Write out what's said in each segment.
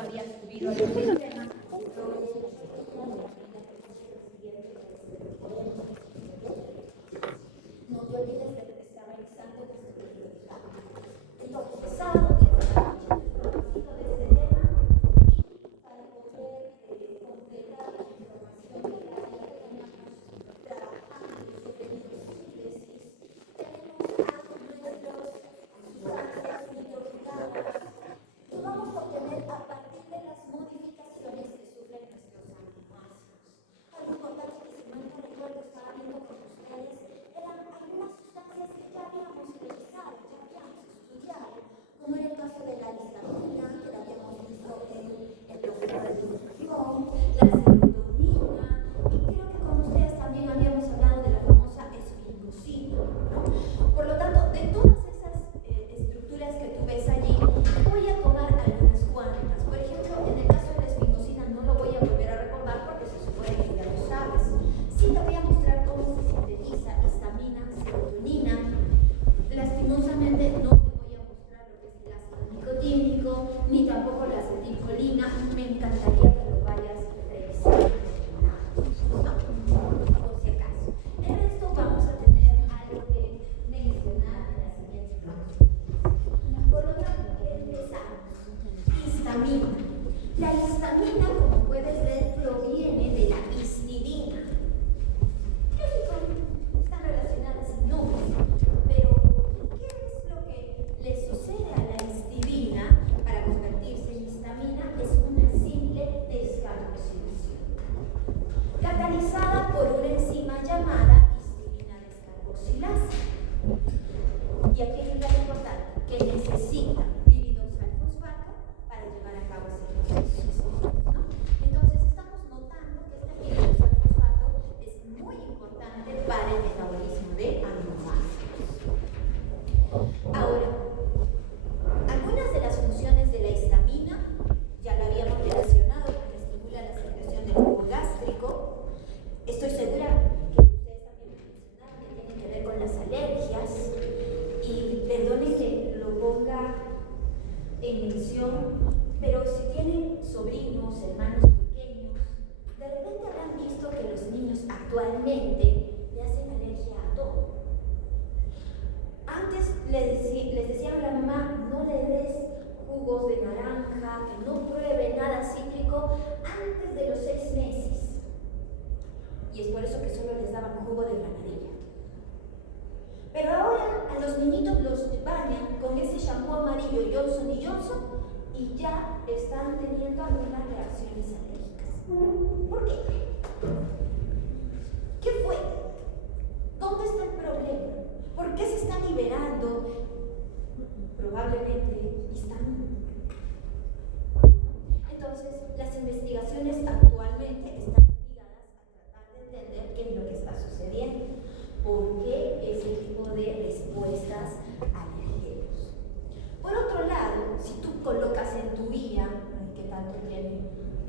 había subido al sistema. No te olvides de que está revisando tu prioridad. Entonces, sábado 10 de la noche, conocido de este tema y para poder completar la información que ya teníamos trabajando sobre biosíntesis, tenemos a nuestras sustancias microbiológicas que vamos a obtener a partir de las modificaciones que sufren nuestros aminoácidos. Algo importante que, si mal no recuerdo, estaba viendo con ustedes, eran algunas sustancias que ya habíamos revisado, ya habíamos estudiado, como era el caso de la histamina, que la habíamos visto en el proceso de digestión, la serotonina, y creo que con ustedes también habíamos hablado de la famosa esfingosina, ¿no? Por lo tanto, de todas esas estructuras que tú ves allí, voy a tomar algunas cuantas. Por ejemplo, en el caso de la esfingosina no lo voy a volver a recordar porque se supone que ya lo sabes. Sí te voy a mostrar cómo se sintetiza histamina, serotonina. Lastimosamente no te voy a mostrar lo que es el ácido nicotínico, ni tampoco la acetilcolina. Me encantaría que lo vayas revisando. Por si acaso. El resto vamos a tener algo que mencionar en la siguiente parte. Por lo tanto, empezamos. Histamina. La histamina, como puedes ver, proviene de la histidina. Están relacionadas sin nombre, pero ¿qué es lo que le sucede a la histidina para convertirse en histamina? Es una simple descarboxilación, catalizada por una enzima llamada histidina descarboxilasa. Y aquí hay un dato importante, que necesita piridosalfosfato para llevar a cabo ese proceso, ¿no? Entonces estamos notando que este piridosalfosfato es muy importante para el metabolismo de aminoácidos. Ahora, algunas de las funciones de la histamina ya la habíamos relacionado con que estimula la secreción del jugo gástrico. Estoy segura que ustedes también mencionaron que tiene que ver con las alergias. Y perdonen que lo ponga en mención, pero si tienen sobrinos, hermanos pequeños, de repente habrán visto que los niños actualmente le hacen alergia a todo. Antes les decían a la mamá, no le des jugos de naranja, que no pruebe nada cítrico antes de los 6 meses. Y es por eso que solo les daban jugo de granadilla. Pero ahora a los niñitos los bañan con ese shampoo amarillo Johnson & Johnson y ya están teniendo algunas reacciones alérgicas. ¿Por qué? ¿Qué fue? ¿Dónde está el problema? ¿Por qué se está liberando probablemente histamina? Entonces, las investigaciones actualmente están ligadas a tratar de entender qué es lo que está sucediendo. ¿Por qué ese tipo de respuestas alergenos? Por otro lado, si tú colocas en tu guía, que tanto tiene su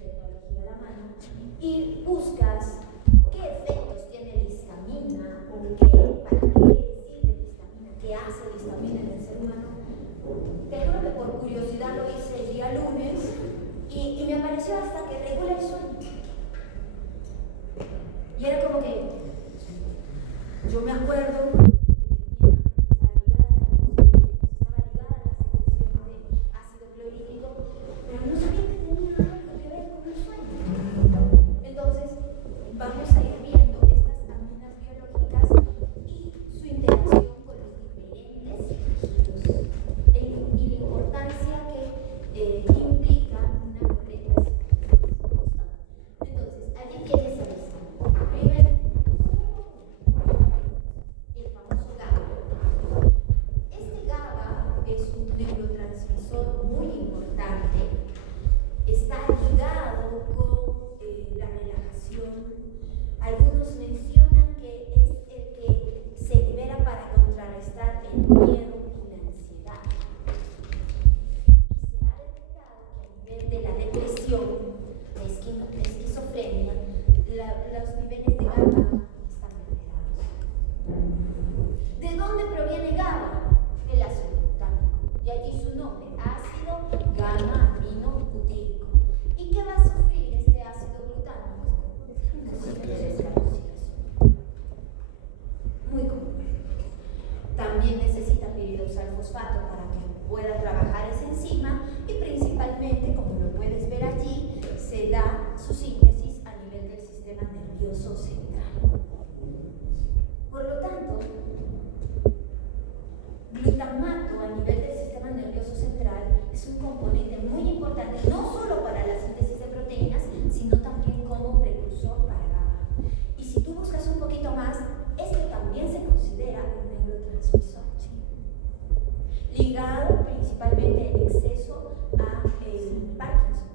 tecnología a la mano, y buscas qué efectos tiene la histamina, o para qué sirve la histamina, qué hace la histamina en el ser humano, te juro que por curiosidad lo hice el día lunes y me apareció hasta que regula el sueño. Y era como que yo me acuerdo que estaba ligada a la secreción de ácido clorhídrico, pero no sabía que tenía algo que ver con el sueño. Entonces, vamos a ir viendo estas aminas biológicas y su interacción con los diferentes tejidos y la importancia que implica una correcta secreción. ¿Listo? Entonces, allí tienes el histamina. Primero, el famoso GABA. Este GABA es un neurotransmisor muy importante. Está ligado con la relajación. Algunos mencionan que es el que se libera para contrarrestar el miedo y la ansiedad. Y se ha detectado que a nivel de la depresión, la esquizofrenia, los niveles de GABA están alterados. ¿De dónde proviene GABA? El ácido glutamico. Y allí su nombre, ácido gamma fosfato para que pueda trabajar esa enzima y principalmente, como lo puedes ver allí, se da su síntesis a nivel del sistema nervioso central. Por lo tanto, glutamato a nivel del sistema nervioso central es un componente muy importante, no solo para la síntesis de proteínas, sino también como precursor para GABA. Y si tú buscas un poquito más, este también se considera un neurotransmisor, ¿sí? Ligado principalmente en exceso a el Parkinson.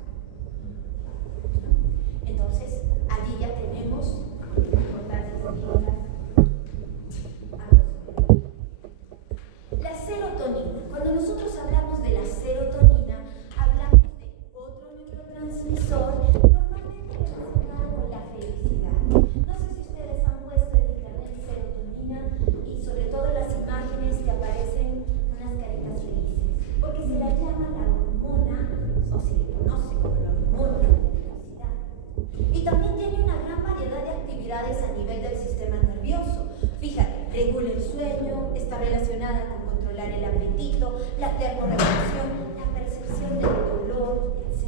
Entonces, allí ya tenemos importantes clínicas. La serotonina. Cuando nosotros hablamos de la serotonina, hablamos de otro neurotransmisor normalmente relacionado con la felicidad. No sé si ustedes han puesto en internet serotonina y sobre todo las imágenes que aparecen unas caritas felices, porque se la llama la hormona, o se le conoce como la hormona de la felicidad. Y también tiene una gran variedad de actividades a nivel del sistema nervioso. Fíjate, regula el sueño, está relacionada con controlar el apetito, la termorregulación, la percepción del dolor, etc.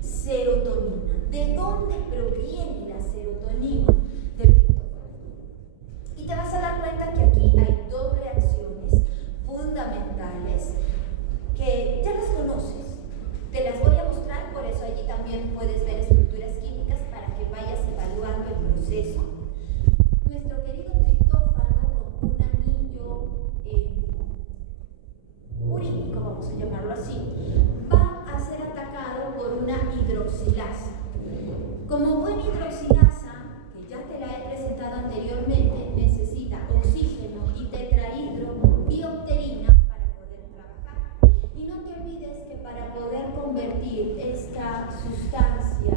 Serotonina. ¿De dónde proviene la serotonina? Del triptófano. Y te vas a dar cuenta que aquí hay dos reacciones fundamentales que ya las conoces. Te las voy a mostrar, por eso allí también puedes ver estructuras químicas para que vayas evaluando el proceso. Nuestro querido triptófano, con un anillo urínico, vamos a llamarlo así, va a ser atacado por una hidroxilasa. Como buena hidroxilasa, que ya te la he presentado anteriormente, necesita oxígeno y tetrahidrobiopterina para poder trabajar. Y no te olvides que para poder convertir esta sustancia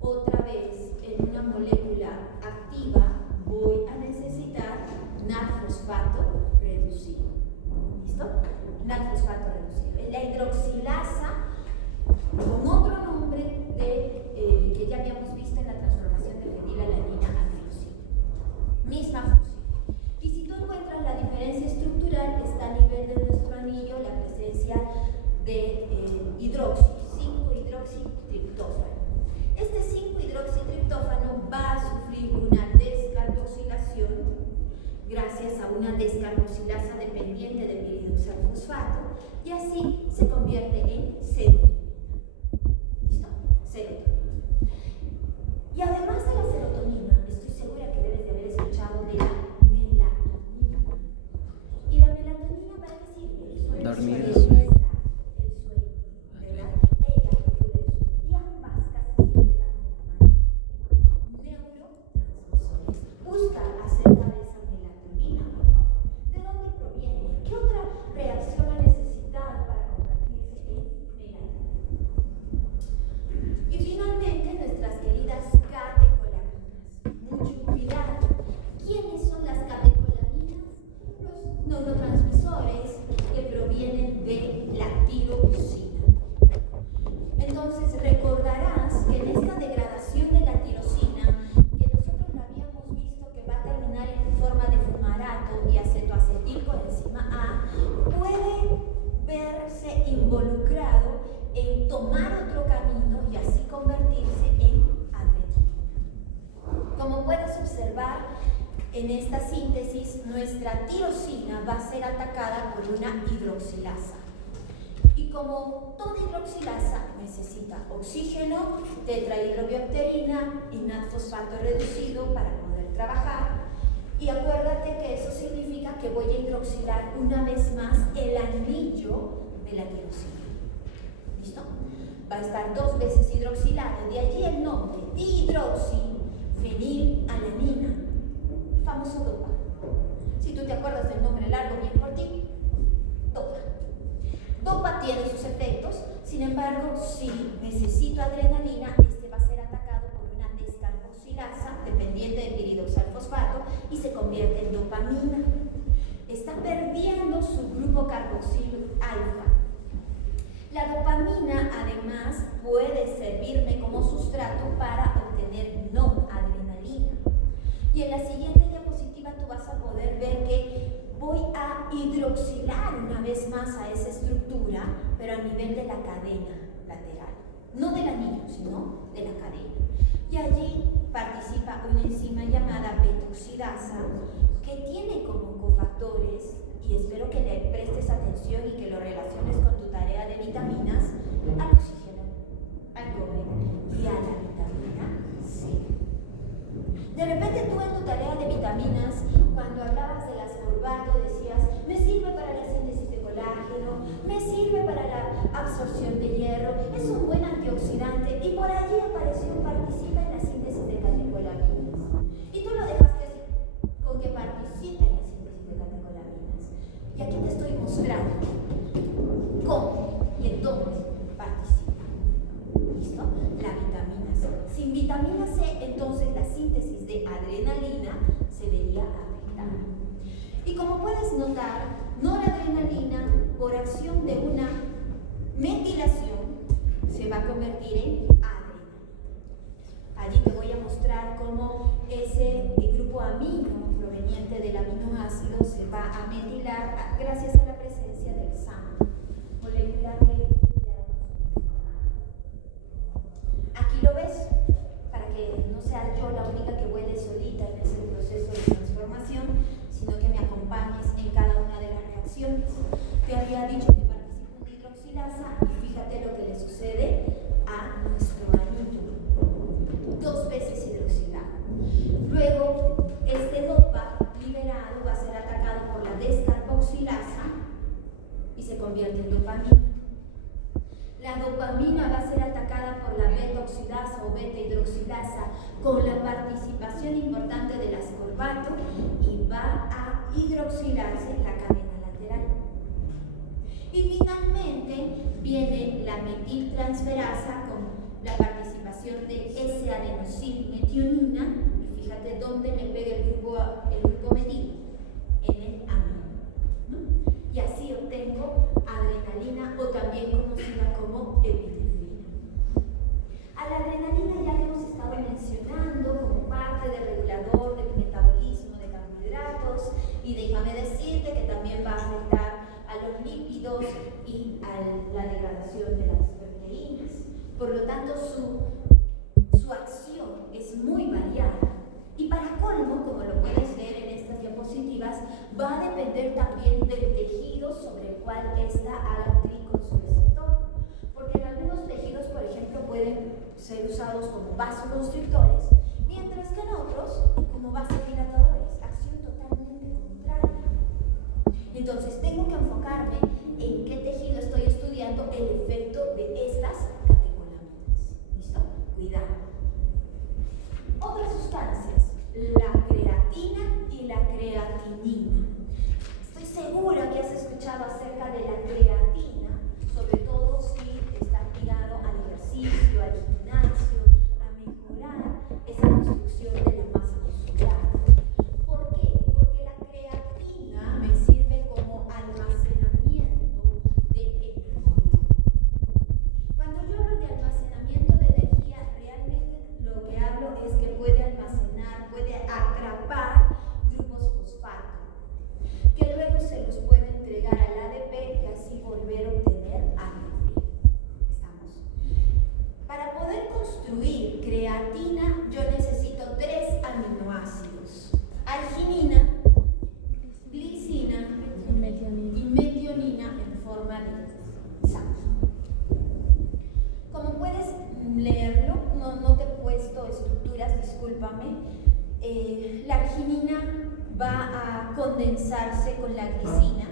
otra vez en una molécula activa, voy a necesitar NAD-fosfato reducido. ¿Listo? NAD-fosfato reducido. Es la hidroxilasa con otro nombre que ya habíamos visto en la transformación de fenilalanina a tirosina. Misma función. Y si tú encuentras la diferencia estructural, está a nivel de nuestro anillo la presencia de 5-hidroxitriptófano. Este 5-hidroxitriptófano va a sufrir una descarboxilación gracias a una descarboxilasa dependiente del piridoxalfosfato y así se convierte en serotonina. ¿Listo? Serotonina. Y además de la serotonina, estoy segura que debes de haber escuchado de la melatonina. ¿Y la melatonina para qué sirve? Dormir. El sueño, ¿verdad? Ella produce el sueño. Y ambas casi siempre van de la mano. Neurotransmisores. Busca acerca de esa melatonina, por favor. ¿De dónde proviene? ¿Qué otra reacción ha necesitado para convertirse en melatonina? Y finalmente, nuestras queridas catecolaminas. Mucho cuidado. ¿Quiénes son las catecolaminas? Los neurotransmisores que provienen de la tirosina. Entonces, recordarás que en esta degradación de la tirosina, que nosotros la habíamos visto que va a terminar en forma de fumarato y acetoacetilcoenzima A, puede verse involucrado en tomar otro camino y así convertirse en adrenalina. Como puedes observar, en esta síntesis, nuestra tirosina va a ser atacada por una hidroxilasa. Y como toda hidroxilasa necesita oxígeno, tetrahidrobiopterina y NAD-fosfato reducido para poder trabajar. Y acuérdate que eso significa que voy a hidroxilar una vez más el anillo de la tirosina. ¿Listo? Va a estar 2 veces hidroxilado, de allí el nombre, dihidroxifenilalanina, el famoso DOPA. Si tú te acuerdas del nombre largo, bien por ti, DOPA. DOPA tiene sus efectos, sin embargo, si necesito adrenalina, este va a ser atacado por una descarboxilasa dependiente del piridoxalfosfato y se convierte en dopamina. Está perdiendo su grupo carboxilo alfa. La dopamina, además, puede servirme como sustrato para obtener noradrenalina. Y en la siguiente diapositiva tú vas a poder ver que voy a hidroxilar vez más a esa estructura, pero a nivel de la cadena lateral. No del anillo, sino de la cadena. Y allí participa una enzima llamada beta-oxidasa que tiene como cofactores, y espero que le prestes atención y que lo relaciones con tu tarea de vitaminas, al oxígeno, al cobre y a la vitamina C. De repente tú en tu tarea de vitaminas, cuando hablabas del ascorbato, decías, me sirve para la síntesis de colágeno, me sirve para la absorción de hierro, es un buen antioxidante, y por allí apareció, participa en la síntesis de catecolaminas. Y tú lo dejaste así, con que participa en la síntesis de catecolaminas. Y aquí te estoy mostrando cómo y en dónde participa. ¿Listo? La vitamina C. Sin vitamina C, entonces la síntesis de adrenalina se vería afectada. Y como puedes notar, noradrenalina, por acción de una metilación, se va a convertir en adrenalina. Allí te voy a mostrar cómo ese grupo amino proveniente del aminoácido se va a metilar gracias a la presencia del SAM, molécula que ya aquí lo ves, para que no sea yo la única que huele solita en ese proceso de transformación, sino que me acompañes en cada una de las reacciones. Te había dicho que participa una hidroxilasa y fíjate lo que le sucede a nuestro anillo. 2 veces hidroxilado. Luego, este dopa liberado va a ser atacado por la descarboxilasa y se convierte en dopamina. La dopamina va a ser atacada por la beta-oxidasa o beta-hidroxilasa con la participación importante del ascorbato y va a hidroxilarse la cadena lateral. Y finalmente viene la metiltransferasa con la participación de S-adenosilmetionina, y fíjate dónde me pega el grupo metil, en el amino, ¿no? Y así obtengo adrenalina, o también conocida como epinefrina. A la adrenalina ya le hemos estado mencionando como parte del regulador del metabolismo de carbohidratos, y déjame decirte que también va a afectar a los lípidos y a la degradación de las proteínas. Por lo tanto, su acción es muy variada. Y para colmo, como lo puedes ver en estas diapositivas, va a depender también del tejido sobre el cual ésta haga clic con su receptor. Porque en algunos tejidos, por ejemplo, pueden ser usados como vasoconstrictores, mientras que en otros como vasodilatadores, acción totalmente contraria. Entonces tengo que enfocarme en qué tejido estoy estudiando el efecto de estas catecolaminas. ¿Listo? Cuidado. Otras sustancias, la creatina y la creatinina. Estoy segura que has escuchado acerca de la creatina, sobre todo si estás ligado al ejercicio, al gimnasio, a mejorar esa construcción de la masa muscular. ¿Por qué? Porque la creatina me sirve como almacenamiento de energía. Cuando yo hablo de almacenamiento de energía, realmente lo que hablo es que puede almacenar, puede atrapar grupos fosfato, que luego se los puede entregar al ADP y así volver a obtener ATP. ¿Estamos? Para poder construir creatina, yo necesito 3 aminoácidos: arginina, glicina y metionina en forma de sangre. Como puedes leerlo, no te he puesto estructuras, discúlpame. La arginina va a condensarse con la glicina,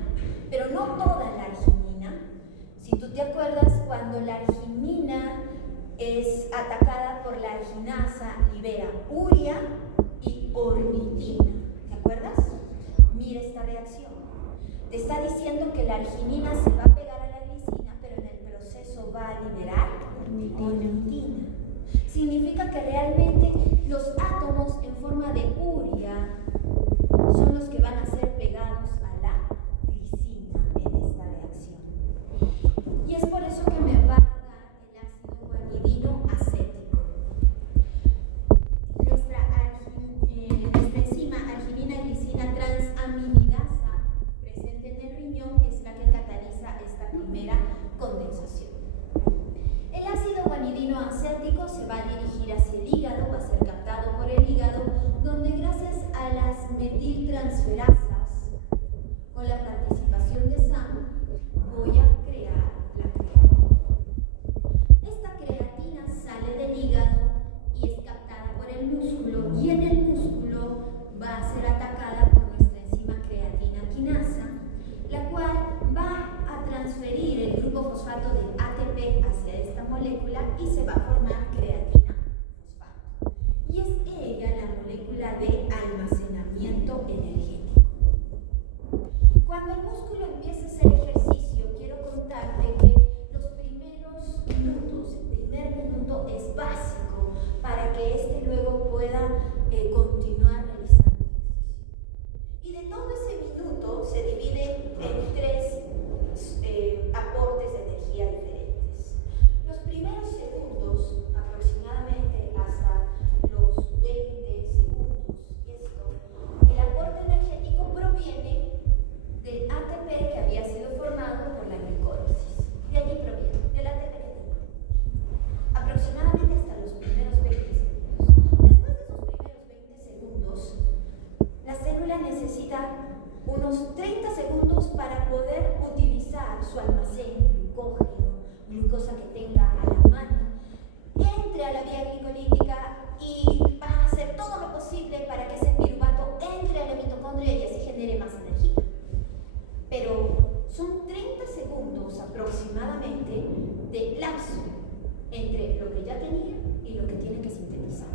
pero no toda la arginina. Si tú te acuerdas, cuando la arginina es atacada por la arginasa, libera urea y ornitina. ¿Te acuerdas? Mira esta reacción. Te está diciendo que la arginina se va a pegar a la glicina, pero en el proceso va a liberar ornitina. Significa que realmente los átomos en forma de urea son los que van a ser pegados a la glicina en esta reacción. Y es por eso que me va a dar el ácido guanidino acético. Nuestra enzima arginina glicina transaminidasa presente en el riñón es la que cataliza transferasas, con la participación de SAM, voy a crear la creatina. Esta creatina sale del hígado y es captada por el músculo, y en el músculo va a ser atacada por nuestra enzima creatina quinasa, la cual va a transferir el grupo fosfato del ATP hacia esta molécula y se va a formar creatina fosfato. Y es ella la molécula de almacenamiento energético. Cuando el músculo empieza a hacer ejercicio, quiero contarte que los primeros minutos, el primer minuto es básico para que éste luego pueda continuar realizando ejercicio. Y de todo ese minuto se divide en tres aportes de energía diferentes. Los primeros segundos, aproximadamente hasta los 20 segundos, el aporte energético proviene del ATP que había sido formado por la glicólisis. De allí proviene, del ATP que tengo. Aproximadamente hasta los primeros 20 segundos. Después de esos primeros 20 segundos, la célula necesita unos 30 segundos para poder utilizar su almacén glucógeno, glucosa que tenga a la mano, entre a la vía glicolítica y va a hacer todo lo posible para que ese piruvato entre a la mitocondria y así genere más energía. Pero son 30 segundos aproximadamente de lapso entre lo que ya tenía y lo que tiene que sintetizar.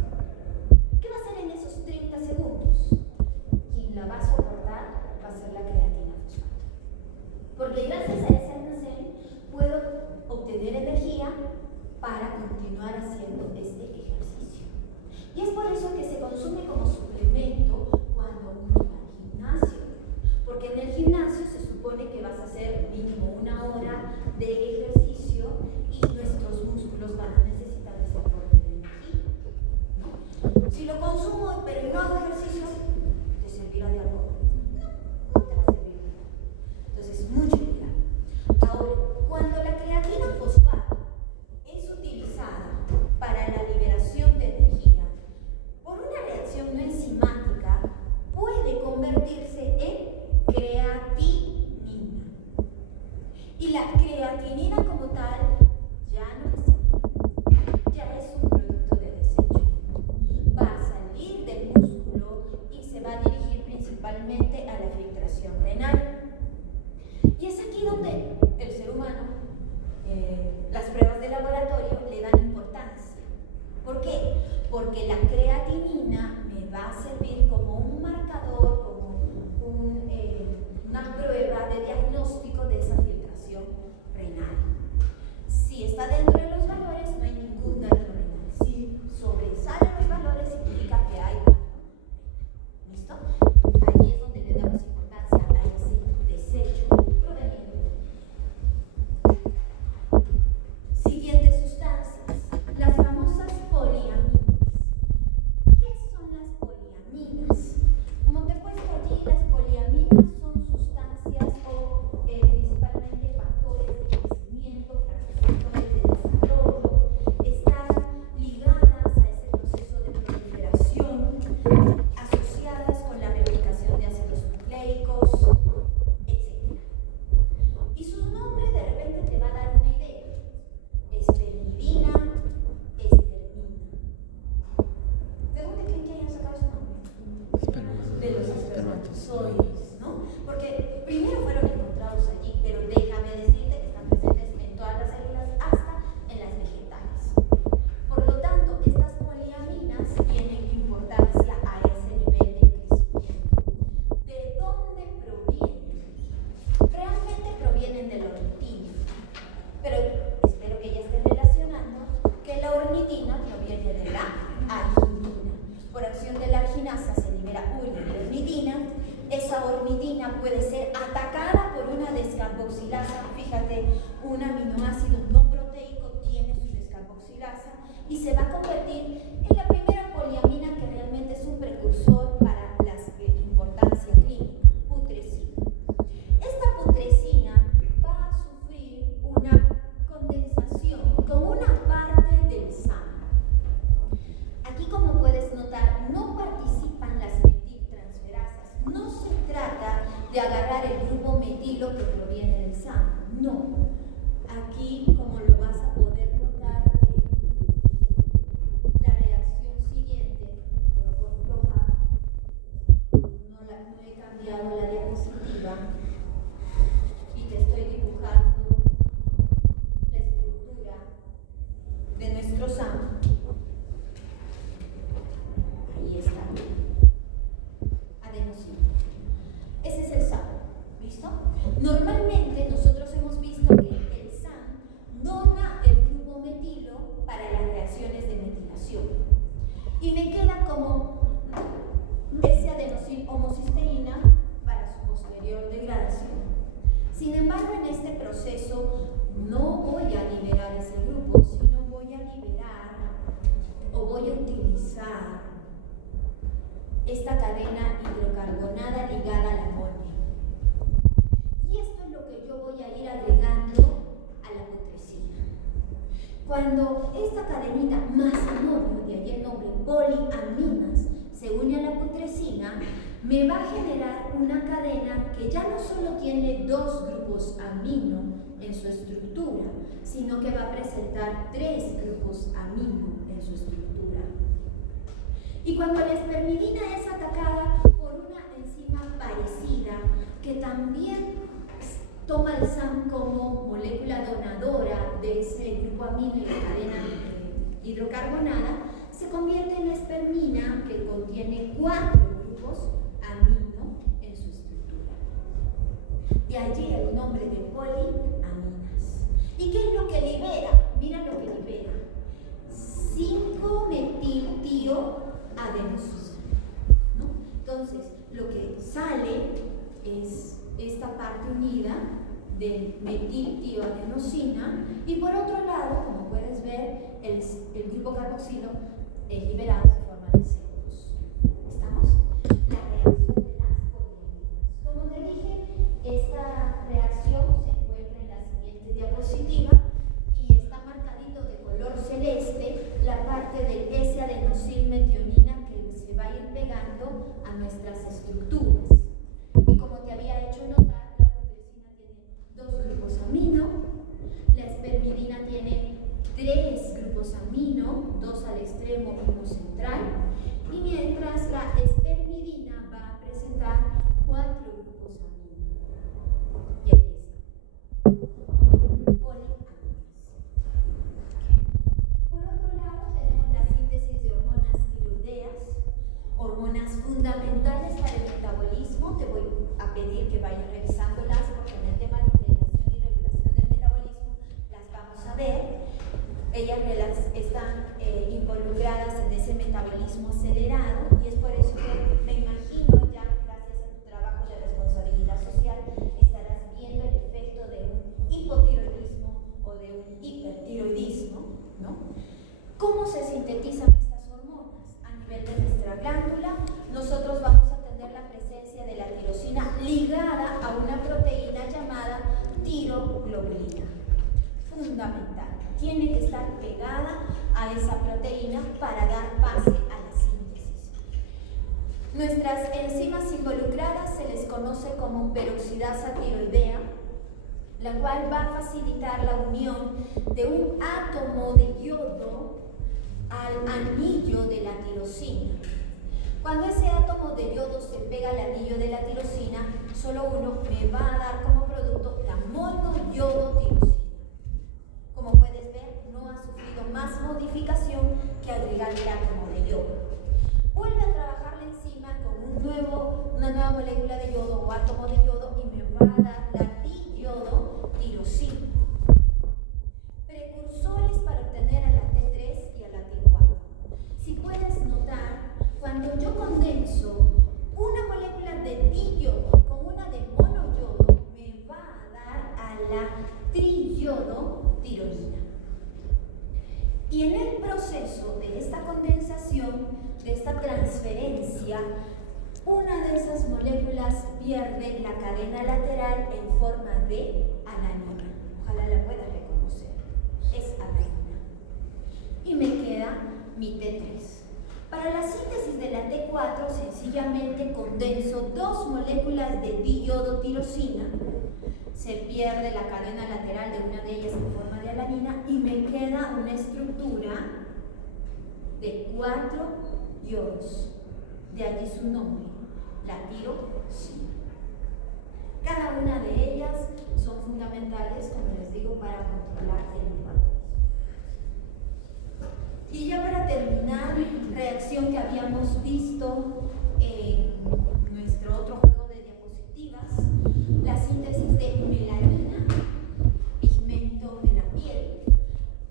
¿Qué va a hacer en esos 30 segundos? Quien la va a soportar va a ser la creatina fosfato. Porque gracias a ese almacén puedo obtener energía para continuar haciendo este ejercicio. Y es por eso que se consume como suplemento cuando uno va al gimnasio. Porque en el gimnasio se supone que vas a hacer mínimo 1 hora de ejercicio y nuestros músculos van a necesitar ese aporte de energía, ¿no? Si lo consumo pero no hago ejercicio, ¿te servirá de algo? No te va a servir de nada. Entonces, mucho cuidado. Ahora, cuando la creatina fosfato es utilizada para la liberación de energía, por una reacción no enzimática, puede convertirse en creatinina. Y la creatinina como tal ya no es, ya es un producto de desecho. Va a salir del músculo y se va a dirigir principalmente a la filtración renal. Y es aquí donde el ser humano, las pruebas de laboratorio le dan importancia. ¿Por qué? Porque la creatinina me va a servir como un marcador, como una prueba de diagnóstico de esa filtración renal. Si está dentro de los valores, no hay ningún daño renal. Si sobresalen los valores, significa que hay daño. ¿Listo? Allí es donde le damos importancia a ese desecho proveniente. Siguientes sustancias, las famosas poliaminas. ¿Qué son las poliaminas? Como te he puesto allí, las poliaminas son sustancias o principalmente factores de crecimiento, factores de desarrollo, están ligadas a ese proceso de proliferación, asociadas con la replicación de ácidos nucleicos, etc. Y su nombre de repente te va a dar una idea: espermidina, estermina. ¿De dónde creen que hayan sacado ese nombre? De los espermatozoides, ¿no? Porque primero fueron encontrados allí, pero déjame decirte que están presentes en todas las células, hasta en las vegetales. Por lo tanto, estas poliaminas tienen importancia a ese nivel de crecimiento. ¿De dónde provienen? Realmente provienen de la ornitina, pero espero que ya estén relacionando que la ornitina proviene de la arginina. Por acción de la arginasa se libera una de ornitina. Esa ornitina puede ser atacada por una descarboxilasa. Fíjate, un aminoácido no proteico tiene su descarboxilasa y se va a convertir en la primera poliamina que realmente es un precursor para la importancia clínica, putrescina. Esta putrescina va a sufrir una condensación con una parte del SAM. Aquí, como puedes notar, no participan las metiltransferasas, no se de agarrar el grupo metilo que proviene del SAM. No. Aquí, como lo vas a poder notar, la reacción siguiente, pero por floja, no he cambiado la diapositiva y te estoy dibujando la estructura de nuestro SAM. Ahí está. Adenosina. Ese es el SAM. ¿Listo? Normalmente nosotros hemos visto que el SAM dona el grupo metilo para las reacciones de metilación. Y me queda como ese adenosil homocisteína para su posterior degradación. Sin embargo, en este proceso no voy a liberar ese grupo, sino voy a liberar o voy a utilizar esta cadena hidrocarbonada ligada al amonio. Y esto es lo que yo voy a ir agregando a la putrescina. Cuando esta cadenita más amonio, de ahí el nombre poliaminas, se une a la putrescina, me va a generar una cadena que ya no solo tiene 2 grupos amino en su estructura, sino que va a presentar 3 grupos amino en su estructura. Y cuando la espermidina es atacada por una enzima parecida, que también toma el SAM como molécula donadora de ese grupo amino y la cadena hidrocarbonada, se convierte en espermina que contiene 4 grupos amino en su estructura. De allí el nombre de poliaminas. ¿Y qué es lo que libera? Mira lo que libera. 5-metiltioadenosina, ¿no? Entonces, lo que sale es esta parte unida del metiltioadenosina y por otro lado, como puedes ver, el grupo carboxilo es liberado en forma de CO2. ¿Estamos? La reacción de las poliaminas. Como te dije, esta reacción se encuentra en la siguiente diapositiva y está marcadito de color celeste la parte del S-adenosilmetionina que se va a ir pegando a nuestras estructuras. Y como te había hecho notar, la putrescina tiene 2 grupos amino, la espermidina tiene 3 grupos amino, 2 al extremo y 1 central, y mientras la espermidina va a presentar 4 grupos amino. Y ahí está. Poliaminas. Por otro lado, tenemos la síntesis de hormonas tiroideas, hormonas fundamentales para el metabolismo. Te voy a pedir que vayas revisándolas porque en el tema de integración y regulación del metabolismo las vamos a ver. Ellas están involucradas en ese metabolismo acelerado y es por eso que me imagino ya gracias a tu trabajo de responsabilidad social estarás viendo el efecto de un hipotiroidismo o de un hipertiroidismo, ¿no? ¿Cómo se sintetizan estas hormonas? A nivel de nuestra glándula, nosotros vamos a tener la presencia de la tirosina ligada a una proteína llamada tiroglobulina. Fundamental. Tiene que estar pegada a esa proteína para dar pase a la síntesis. Nuestras enzimas involucradas se les conoce como peroxidasa tiroidea, la cual va a facilitar la unión de un átomo de yodo al anillo de la tirosina. Cuando ese átomo de yodo se pega al anillo de la tirosina, solo uno me va a dar como producto la monoyodotirosina. Como puedes ver, no ha sufrido más modificación que agregar el átomo de yodo. Vuelve a trabajar la enzima con una nueva molécula de yodo o átomo de yodo y me va a dar la diyodotirosina. Precursores para obtener a la T3 y a la T4. Si puedes notar, cuando yo condenso una molécula de diyodo con una de monoyodo, me va a dar a la triyodotirolina. Y en el proceso de esta condensación, de esta transferencia, una de esas moléculas pierde la cadena lateral en forma de alanina. Ojalá la puedas reconocer. Es alanina. Y me queda mi T3. Para la síntesis de la T4, sencillamente condenso 2 moléculas de diiodotirosina, se pierde la cadena lateral de una de ellas en forma de alanina y me queda una estructura de 4 iodos. De allí su nombre, la tirosina. Cada una de ellas son fundamentales, como les digo, para controlar el metabolismo. Y ya para terminar, reacción que habíamos visto en nuestro otro juego de diapositivas, la síntesis de melanina, pigmento de la piel.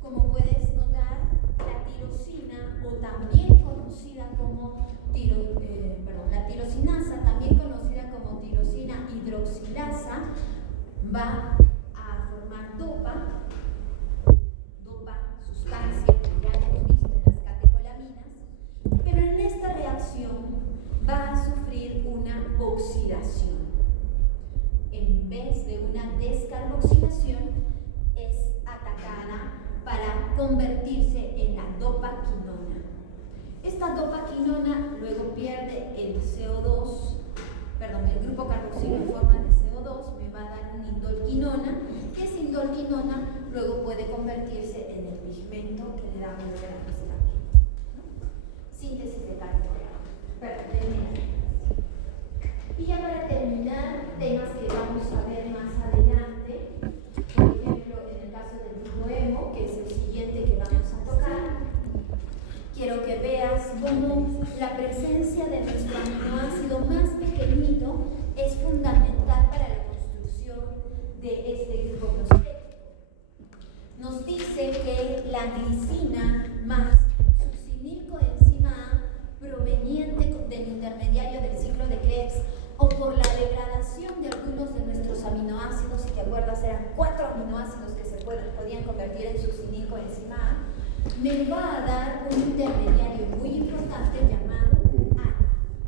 Como puedes notar, la tirosina, o también conocida como la tirosinasa, también conocida como tirosina hidroxilasa, va a formar dopa, sustancia que ya hemos visto en las catecolaminas, pero en esta reacción va a sufrir una oxidación. En vez de una descarboxilación, es atacada para convertirse en la dopaquinona. Esta dopaquinona luego pierde el CO2, el grupo carboxilo en forma de CO2, me va a dar una indolquinona, que esa indolquinona luego puede convertirse en el pigmento que le da valor a nuestra piel. Síntesis de carbohidratos. Y ya para terminar, temas que vamos a ver más adelante, por ejemplo, en el caso del grupo hemo, que es el siguiente que vamos a tocar, quiero que veas cómo la presencia de nuestro aminoácido más pequeñito es fundamental para la construcción de este grupo prostético. Nos dice que la glicina más succinilcoenzima A proveniente del intermediario del ciclo de Krebs o por la degradación de algunos de nuestros aminoácidos, si te acuerdas eran 4 aminoácidos que se podían convertir en succinilcoenzima A, me va a dar un intermediario muy importante llamado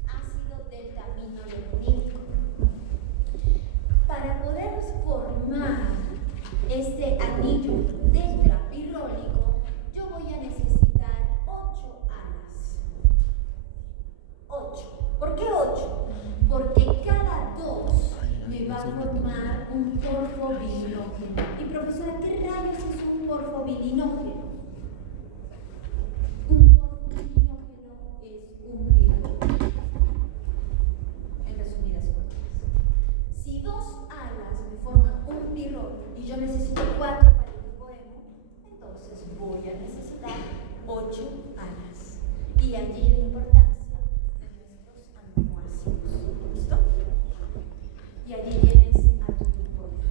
ácido delta-aminolenolínico. Para poder formar este anillo tetrapirrólico, yo voy a necesitar 8 alas. 8. ¿Por qué 8? Porque cada 2 me va a formar un porfobilinógeno. Y profesora, ¿qué rayos es un porfobilinógeno? Un porfobilinógeno es un pirrol. En resumidas cuentas, si 2 alas me forman un pirrol y yo necesito 4 para el grupo hemo, entonces voy a necesitar 8 alas. Y allí la importancia de nuestros aminoácidos. ¿Listo? Y allí tienes a tu grupo hemo.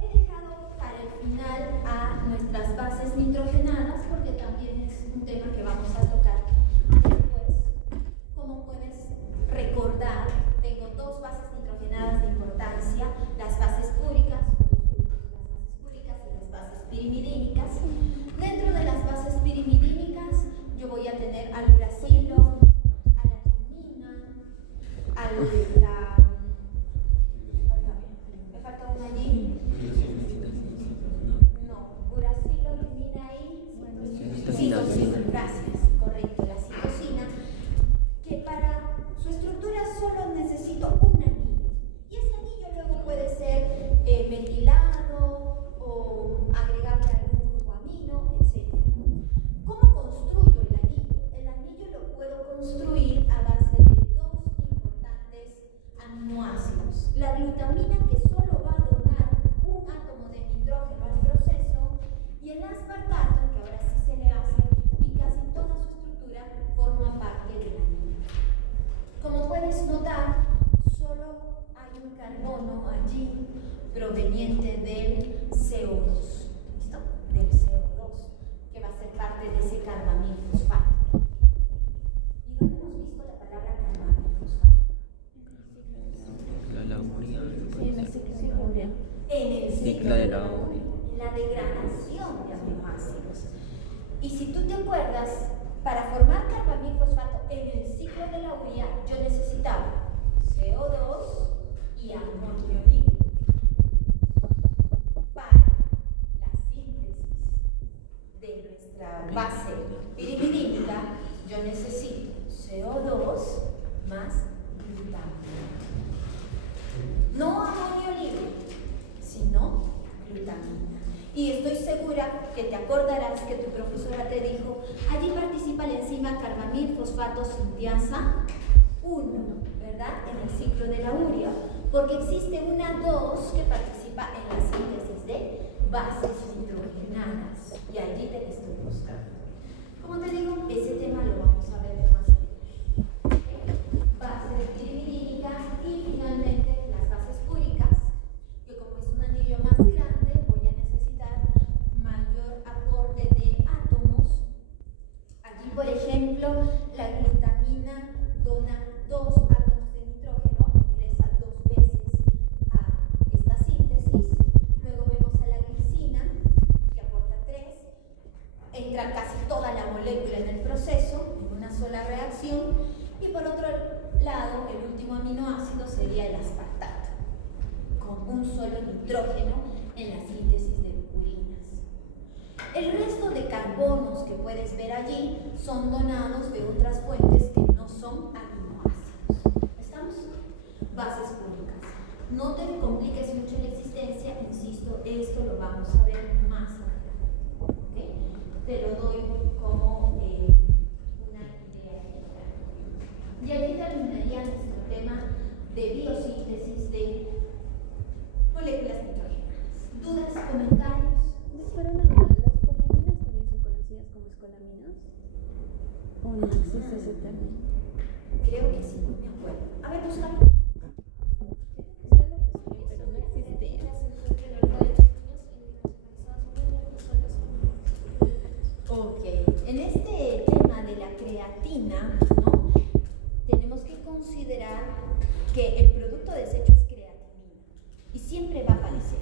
He dejado para el final a nuestras bases nitrogenadas porque también es un tema que vamos a tocar después. Como puedes recordar, tengo 2 bases nitrogenadas de importancia, las bases púricas y las bases pirimidínicas. Dentro de las bases pirimidínicas yo voy a tener al uracilo, a la timina, me falta una allí. No, uracilo, timina y citosina. Gracias, correcto, la citosina, que para su estructura solo necesito un anillo. Y ese anillo luego puede ser metilado o agregable a algún grupo amino, etc. ¿Cómo construyo el anillo? El anillo lo puedo construir a base de 2 importantes aminoácidos. La glutamina, que solo va a donar un átomo de nitrógeno al proceso, y el aspartato, que ahora sí se le hace, y casi toda su estructura forma parte del anillo. Como puedes notar, solo hay un carbono allí proveniente del CO2. ¿Listo? Del CO2, que va a ser parte de ese carbamilfosfato. ¿Y dónde hemos visto la palabra carbamilfosfato? La urea. En el ciclo de la urea, la degradación de aminoácidos. Y si tú te acuerdas, para formar carbamilfosfato en el ciclo de la urea, yo necesitaba CO2 y amonio líquido. Para la síntesis de nuestra base pirimidínica, yo necesito No amonio libre, sino glutamina. Y estoy segura que te acordarás que tu profesora te dijo, allí participa la enzima carbamil fosfato sintiasa 1, ¿verdad? En el ciclo de la urea, porque existe una 2 que participa en la síntesis de bases nitrogenadas. Y allí te la estoy buscando. Como te digo, ese tema lo vamos a ver más adelante. Bases pirimidínicas y finalmente las bases púricas, que como es un anillo más grande, voy a necesitar mayor aporte de átomos. Aquí, por ejemplo, la glutamina dona 2 átomos de nitrógeno, ingresa 2 veces a esta síntesis. Luego vemos a la glicina, que aporta 3. Entra casi toda la molécula en el proceso, en una sola reacción. Y por otro lado, el último aminoácido sería el aspartato, con un solo nitrógeno en la síntesis de urinas. El resto de carbonos que puedes ver allí son donados de otras fuentes que no son aminoácidos. ¿Estamos? Bases púricas. No te compliques mucho la existencia, insisto, esto lo vamos a ver más adelante. ¿Okay? Te lo doy como una idea general. Y aquí terminaría nuestro tema de biosíntesis de moléculas nitrógenas. ¿Dudas, comentarios? Pero nada, ¿las poliminas también son conocidas como escolaminas? ¿O no existe ese término? Creo que sí, no me acuerdo. A ver, búscalo. Pero no existía. Ok, en este tema de la creatina, ¿no? Tenemos que considerar que el producto desecho es creatinina y siempre va a aparecer.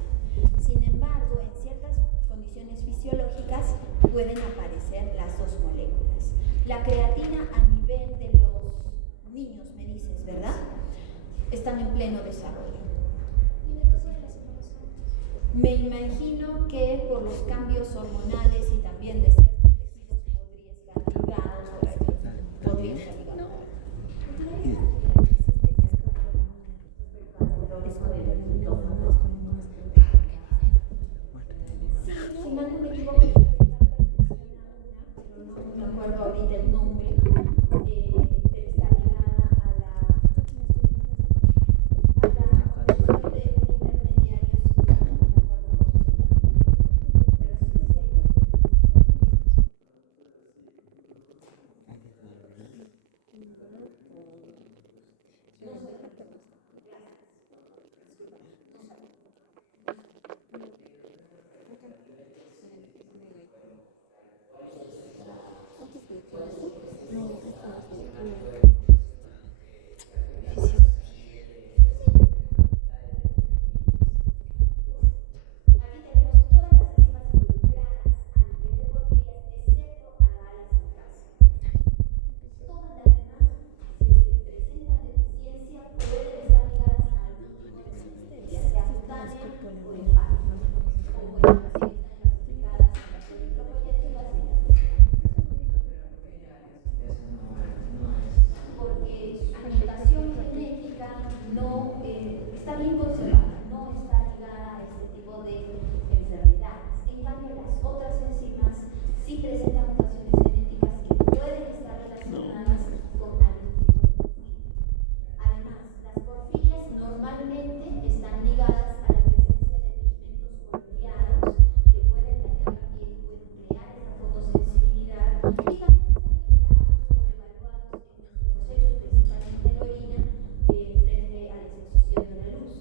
Sin embargo, en ciertas condiciones fisiológicas pueden aparecer las dos moléculas. La creatina a nivel de los niños, me dices, ¿verdad? Están en pleno desarrollo. ¿Y en el caso de las embarazadas? Me imagino que por los cambios hormonales y también de ciertos tejidos podría estar ligado por allí. Podría estar ligado. Sí, si mal no me equivoco, creo que está perfeccionada una, pero no me acuerdo ahorita el nombre, pero está ligada a la producción de intermediarios, no me acuerdo cómo se llama, pero sí, sí hay Aquí tenemos todas las enzimas involucradas a nivel de porfirias, excepto a la alisocrasa. Todas las demás, si es que presentan deficiencia, pueden estar ligadas a algún tipo de resistencia, sea cutánea o hepática. O pueden así estar clasificadas en las eritropoyetías y las porque su mutación genética no está bien conservada, no está ligada a este tipo de enfermedades. En cambio, las otras enzimas sí presentan mutaciones genéticas que pueden estar relacionadas con algún tipo de porfiria. Además, las porfirias normalmente están ligadas a la presencia de pigmentos coloreados que pueden dañar la piel, pueden crear esta fotosensibilidad y también ser liberados o evaluados en nuestros desechos, principalmente la orina, frente a la exposición de la luz.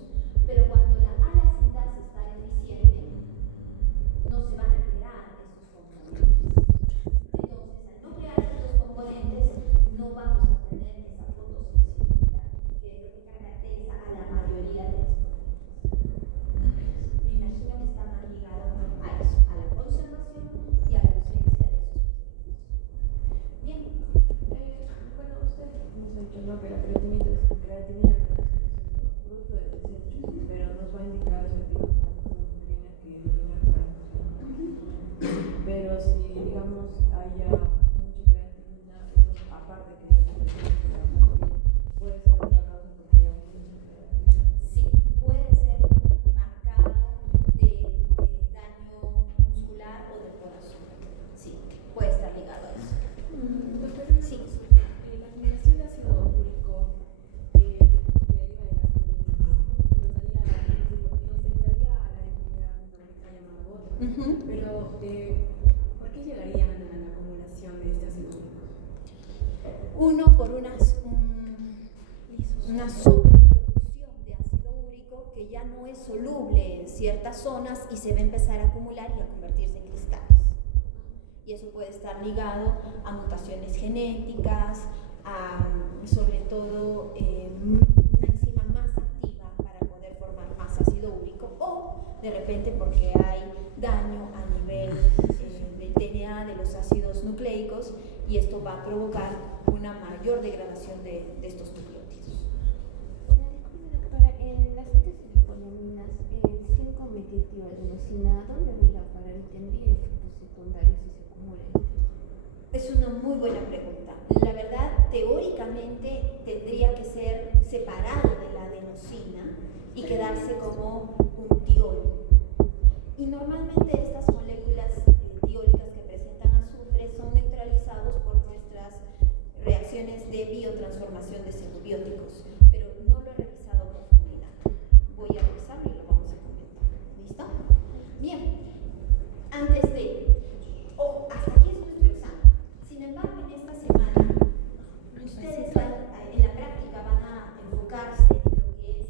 Ujú. Pero, ¿por qué llegarían a la acumulación de este ácido úrico? Uno, por una sobreproducción de ácido úrico que ya no es soluble en ciertas zonas y se va a empezar a acumular y a convertirse en cristales. Y eso puede estar ligado a mutaciones genéticas, a sobre todo una enzima más activa para poder formar más ácido úrico, o de repente porque hay daño a nivel del DNA, de los ácidos nucleicos, y esto va a provocar una mayor degradación de estos nucleótidos. Doctora, en las síntesis de poliaminas, el 5-metiltioadenosina, ¿dónde va a ir a parar y tendría efectos secundarios si se acumula? Es una muy buena pregunta. La verdad, teóricamente tendría que ser separada de la adenosina y quedarse como un tiol. Y normalmente estas moléculas tiólicas que presentan azufre son neutralizados por nuestras reacciones de biotransformación de xenobióticos, pero no lo he revisado a profundidad. Voy a revisarlo y lo vamos a comentar. ¿Listo? Bien. Antes de... hasta aquí es nuestro examen. Sin embargo, en esta semana, ustedes en la práctica van a enfocarse en lo que es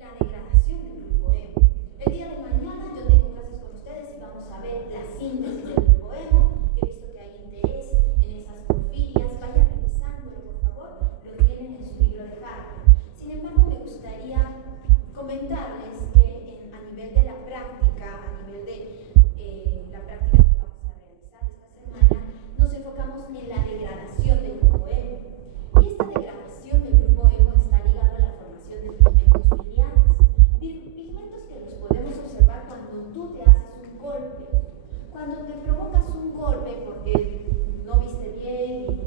la degradación del grupo hemo. El día de mañana yo tengo clases con ustedes y vamos a ver la síntesis del grupo hemo. He visto que hay interés en esas porfirias. Vayan revisándolo, por favor. Lo tienen en su libro de cálculo. Sin embargo, me gustaría comentarles que a nivel de la práctica, a nivel de la práctica que vamos a realizar esta semana, nos enfocamos en la degradación del grupo hemo. Y esta degradación del grupo hemo está ligada a la formación de pigmentos biliares. Pigmentos que los podemos observar cuando tú te haces un golpe. Cuando te provocas un golpe porque no viste bien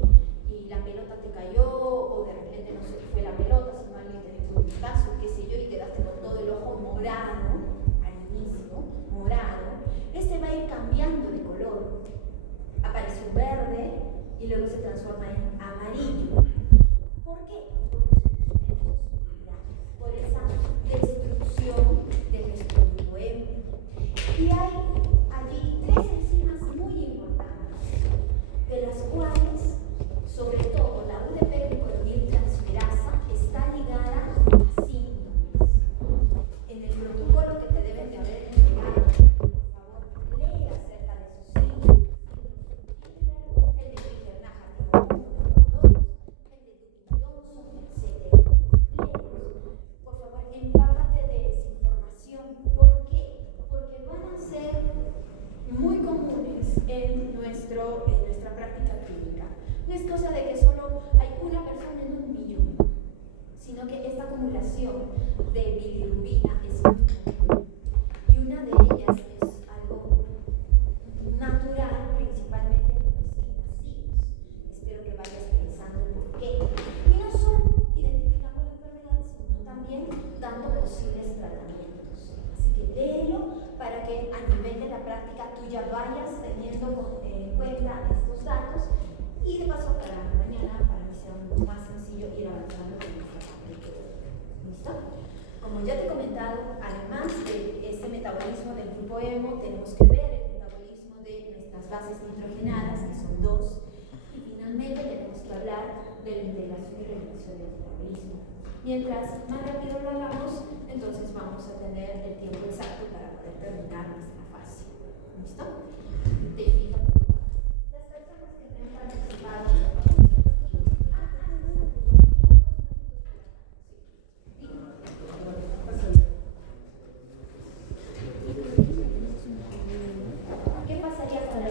y la pelota te cayó, o de repente no se te fue la pelota, sino alguien te dio un putazo, qué sé yo, y quedaste con todo el ojo morado al inicio, morado, este va a ir cambiando de color. Aparece un verde y luego se transforma en amarillo. ¿Por qué? Por esa destrucción de nuestro grupo hemo. Y hay allí 3 enzimas muy importantes, de las cuales, sobre todo, la UDP-glucoroniltransferasa está ligada a síntomas. En el protocolo que te deben de haber entregado, por favor, lee acerca de sus síntomas. El de Krishnaja tipo 1, 2, el de Dupin-Johnson, etc. Léelos. Por favor, empápate de esa información. ¿Por qué? Porque van a ser muy comunes en nuestra práctica clínica. No es cosa de que solo hay una persona en 1.000.000, sino que esta acumulación de bilirrubina es muy común. Y una de ellas es algo natural, principalmente en los recién nacidos. Espero que vayas pensando por qué. Y no solo identificando la enfermedad, sino también dando posibles tratamientos. Así que léelo para que a nivel de la práctica tú ya vayas teniendo en cuenta estos datos, y de paso para mañana, para que sea más sencillo ir avanzando con esta parte. ¿Listo? Como ya te he comentado, además de este metabolismo del grupo hemo, tenemos que ver el metabolismo de nuestras bases nitrogenadas, que son 2, y finalmente tenemos que hablar de la integración y regulación del metabolismo. Mientras más rápido lo hagamos, entonces vamos a tener el tiempo exacto para poder terminar nuestra fase. ¿Listo? Te invito a las personas que me han participado. ¿Qué pasaría con la